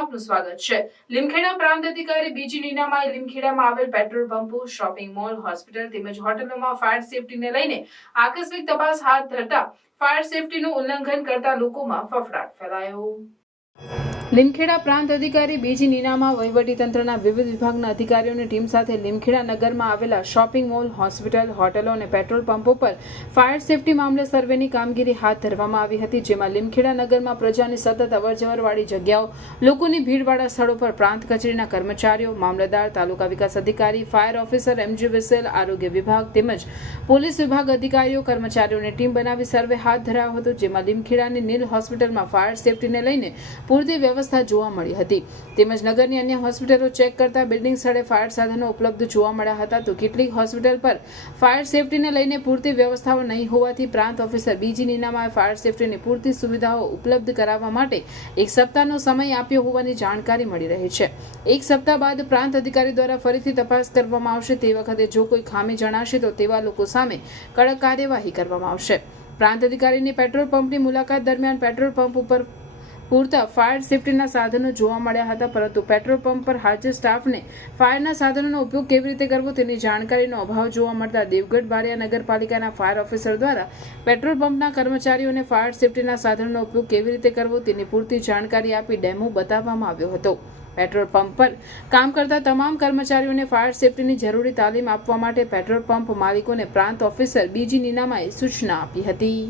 આપનું સ્વાગત છે. લીમખેડા પ્રાંત અધિકારી બીજી નીનામાં લીમખેડામાં આવેલ પેટ્રોલ પંપો, શોપિંગ મોલ, હોસ્પિટલ તેમજ હોટલોમાં ફાયર સેફટીને લઈને આકસ્મિક તપાસ હાથ ધરતા ફાયર સેફટીનું ઉલ્લંઘન કરતા લોકોમાં ફફડાટ ફેલાયો. લીમખેડા પ્રાંત અધિકારી બીજી નીનામાં વહીવટીતંત્રના વિવિધ વિભાગના અધિકારીઓની ટીમ સાથે લીમખેડા નગરમાં આવેલા શોપિંગ મોલ, હોસ્પિટલ, હોટલો અને પેટ્રોલ પંપો પર ફાયર સેફટી મામલે સર્વેની કામગીરી હાથ ધરવામાં આવી હતી, જેમાં લીમખેડા નગરમાં પ્રજાની સતત અવરજવરવાળી જગ્યાઓ, લોકોની ભીડવાળા સ્થળો પર પ્રાંત કચેરીના કર્મચારીઓ, મામલતદાર, તાલુકા વિકાસ અધિકારી, ફાયર ઓફિસર, એમજી વિસેલ, આરોગ્ય વિભાગ તેમજ પોલીસ વિભાગ અધિકારીઓ, કર્મચારીઓની ટીમ બનાવી સર્વે હાથ ધરાયો હતો, જેમાં લીમખેડાની નીલ હોસ્પિટલમાં ફાયર સેફટીને લઈને પૂરતી વ્યવસ્થા જોવા મળી હતી. તેમજ નગરની અન્ય હોસ્પિટલો ચેક કરતા બિલ્ડિંગ સ્થળે ફાયર સાધનો ઉપલબ્ધ જોવા મળ્યા હતા. તો કેટલીક હોસ્પિટલ પર ફાયર સેફટીને લઈને પૂરતી વ્યવસ્થાઓ નહીં હોવાથી પ્રાંત ઓફિસર બીજી નીનામાં ફાયર સેફટીની પૂરતી સુવિધાઓ ઉપલબ્ધ કરાવવા માટે એક સપ્તાહનો સમય આપ્યો હોવાની જાણકારી મળી રહી છે. એક સપ્તાહ બાદ પ્રાંત અધિકારી દ્વારા ફરીથી તપાસ કરવામાં આવશે. તે વખતે જો કોઈ ખામી જણાશે તો તેવા લોકો સામે કડક કાર્યવાહી કરવામાં આવશે. પ્રાંત અધિકારીની પેટ્રોલ પંપની મુલાકાત દરમિયાન પેટ્રોલ પંપ ઉપર પૂરતા ફાયર સેફટીના સાધનો જોવા મળ્યા હતા, પરંતુ પેટ્રોલ પંપ પર હાજર સ્ટાફને ફાયરના સાધનોનો ઉપયોગ કેવી રીતે કરવો તેની જાણકારીનો અભાવ જોવા મળતા દેવગઢ બારિયા નગરપાલિકાના ફાયર ઓફિસર દ્વારા પેટ્રોલ પંપના કર્મચારીઓને ફાયર સેફટીના સાધનોનો ઉપયોગ કેવી રીતે કરવો તેની પૂરતી જાણકારી આપી ડેમો બતાવવામાં આવ્યો હતો. પેટ્રોલ પંપ પર કામ કરતા તમામ કર્મચારીઓને ફાયર સેફટીની જરૂરી તાલીમ આપવા માટે પેટ્રોલ પંપ માલિકોને પ્રાંત ઓફિસર બીજી નીનામાએ સૂચના આપી હતી.